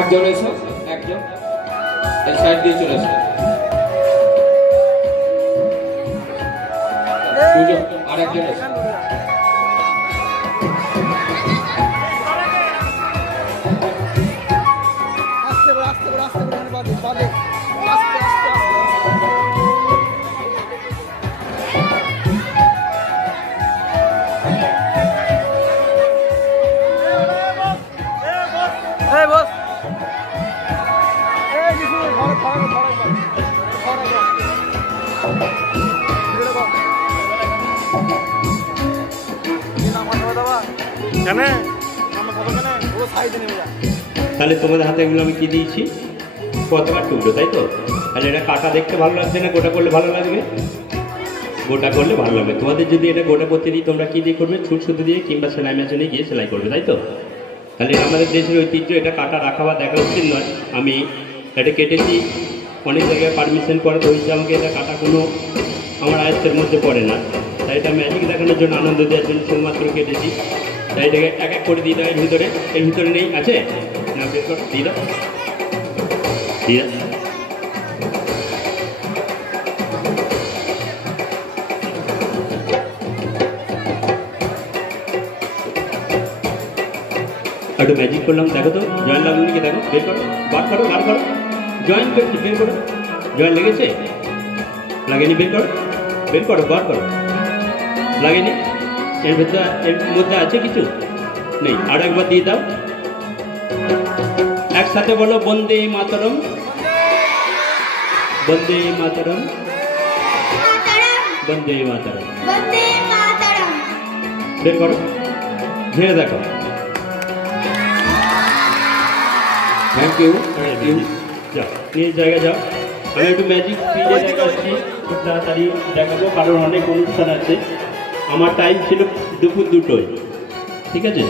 একজন এসো, একজন এই সাইড দিয়ে চলে এসো, দুজন আর একজন এসো। তাহলে তোমাদের হাতে এগুলো আমি কি দিয়েছি? পতাকার টুকরো, তাই তো? তাহলে এটা কাটা দেখতে ভালো লাগছে না? গোটা করলে ভালো লাগবে? গোটা করলে ভালো লাগবে। তোমাদের যদি এটা গোটা করতে দিই তোমরা কি দিয়ে করবে? ছুট সুতো দিয়ে কিংবা সেলাই মেশিনে গিয়ে সেলাই করবে, তাই তো? তাহলে আমাদের দেশের ঐতিহ্য, এটা কাটা রাখা বা দেখা উচিত নয়। আমি এটা কেটেছি, অনেক জায়গায় পারমিশন করে তো হয়েছে, আমাকে এটা কাটা কোনো আমার আয়ত্তের মধ্যে পড়ে না। তাই এটা ম্যাজিক দেখানোর জন্য, আনন্দ দেওয়ার জন্য শুধুমাত্র কেটেছি। তাই এটাকে এক এক করে দিয়ে দাও। এর ভিতরে নেই, আছে না? বের কর, দিয়ে দাও, দিয়ে দাও। একটু ম্যাজিক করলাম, দেখো তো জয়েন লাগলো নাকি? দেখো, বের করো, বার করো, বার করো, জয়েন করছি, বের করো। জয়েন লেগেছে? লাগেনি? বের করো, বের করো, বার করো। লাগেনি? এর মধ্যে আছে কিছু? নেই। আরো একবার দিয়ে দাও। একসাথে বলো, বন্দে মাতরম, বন্দে মাতরম, বন্দে মাতরম। বের করো, ঝেড়ে দেখো। Thank you. যাও, নিজ জায়গায় যাও। আমি একটু ম্যাজিক স্পিডে দেখাচ্ছি, খুব তাড়াতাড়ি দেখাবো, কারণ অনেক অনুষ্ঠান আছে। আমার টাইম ছিল দুপুর 2টোয়, ঠিক আছে?